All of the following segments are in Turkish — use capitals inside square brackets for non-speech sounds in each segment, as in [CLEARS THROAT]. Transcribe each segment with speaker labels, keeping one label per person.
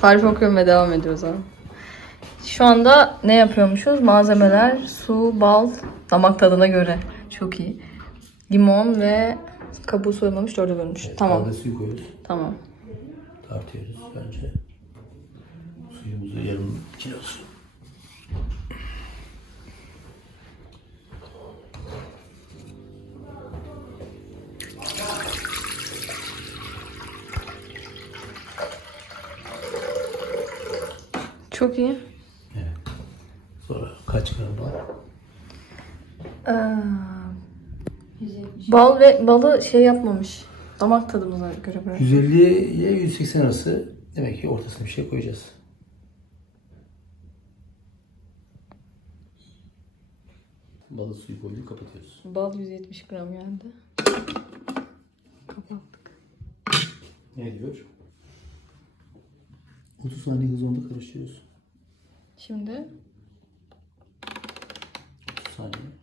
Speaker 1: Tarif okuyorum ve devam ediyoruz abi. Şu anda ne yapıyormuşuz? Malzemeler, su, bal, damak tadına göre. Çok iyi. Limon ve kabuğu soyulmamış dörde bölünmüş. tamam.
Speaker 2: Arada suyu koyuyoruz.
Speaker 1: Tamam.
Speaker 2: Tartıyoruz önce. Suyumuzu yarım kilo su.
Speaker 1: Çok iyi.
Speaker 2: Evet. Sonra kaç gram var?
Speaker 1: Ee, bal ve balı şey yapmamış. Damak tadımıza göre böyle.
Speaker 2: 150 ile 180 arası demek ki ortasına bir şey koyacağız. Balı suyu koyduk kapatıyoruz.
Speaker 1: Bal 170 gram geldi. Kapattık.
Speaker 2: Ne diyor? 30 saniye hız onda karıştırıyoruz.
Speaker 1: Şimdi
Speaker 2: 30 saniye
Speaker 1: tamam.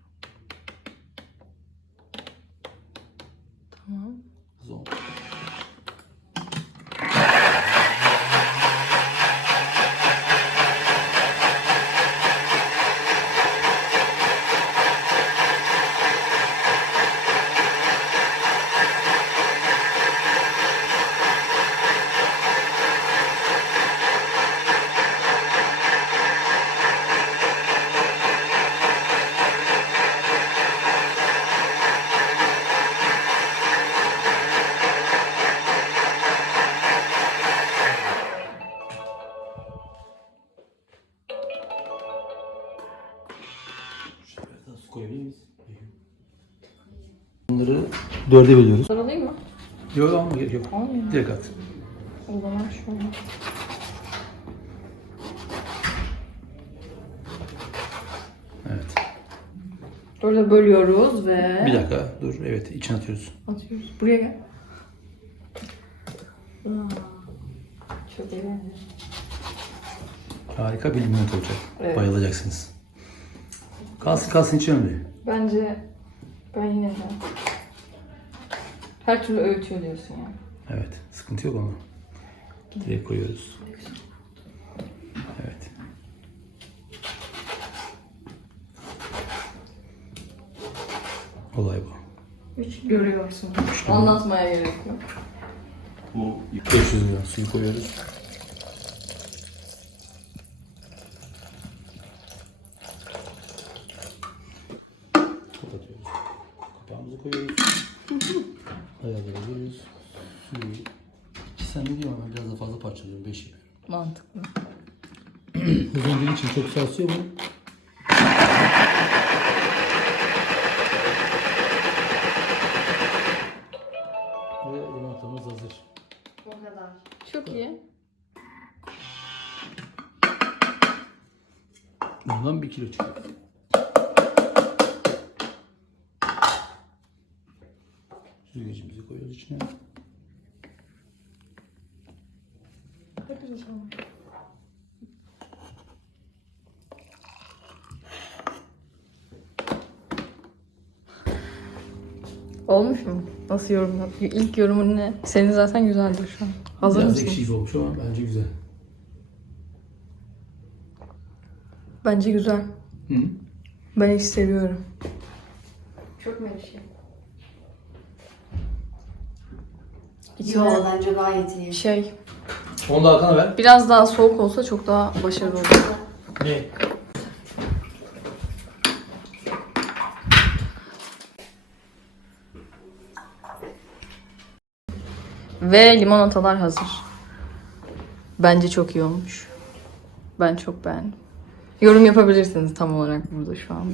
Speaker 2: Koyabilir miyiz? Bunları dörde bölüyoruz.
Speaker 1: Sarılayım mı?
Speaker 2: Yok ama gerek yok.
Speaker 1: Olmuyor.
Speaker 2: Direkt at.
Speaker 1: O zaman şöyle.
Speaker 2: Evet.
Speaker 1: Böyle bölüyoruz ve
Speaker 2: Bir dakika dur. Evet içine atıyoruz.
Speaker 1: atıyoruz. Buraya gel. Aa, Çok iyi.
Speaker 2: Harika bir limonata olacak.
Speaker 1: Evet.
Speaker 2: Bayılacaksınız. Kalsın kalsın hiç önemli.
Speaker 1: Bence ben yine de her türlü öğütüyor diyorsun yani.
Speaker 2: Evet. Sıkıntı yok ama. Direkt koyuyoruz. Evet. Olay bu.
Speaker 1: Hiç görüyorsun. Anlatmaya gerek yok.
Speaker 2: Bu 500 gram suyu koyuyoruz. Kapatıyoruz. Kapağımızı koyuyoruz. [LAUGHS] Ayarlayabiliyoruz. Suyu. İki sen ne diyorsun ben biraz da fazla parçalıyorum. Beş yapıyorum.
Speaker 1: Mantıklı. [CLEARS THROAT]
Speaker 2: Hızlandığın için çok sarsıyor bu. Ve limonatamız hazır.
Speaker 1: Çok iyi.
Speaker 2: Bundan bir kilo çıkıyor. Süzgecimizi koyuyoruz içine.
Speaker 1: Olmuş mu? Nasıl yorum yap? İlk yorumun ne? Senin zaten güzeldir şu an. Hazır
Speaker 2: Biraz
Speaker 1: mısın?
Speaker 2: ekşi gibi olmuş ama bence güzel.
Speaker 1: Bence güzel.
Speaker 2: Hı?
Speaker 1: Ben hiç seviyorum. Çok melişim.
Speaker 3: Yo bence gayet iyi.
Speaker 1: Şey,
Speaker 2: Onu da Hakan'a ver.
Speaker 1: biraz daha soğuk olsa çok daha başarılı olur.
Speaker 2: Ne?
Speaker 1: Ve limonatalar hazır. Bence çok iyi olmuş. Ben çok beğendim. Yorum yapabilirsiniz tam olarak burada şu an.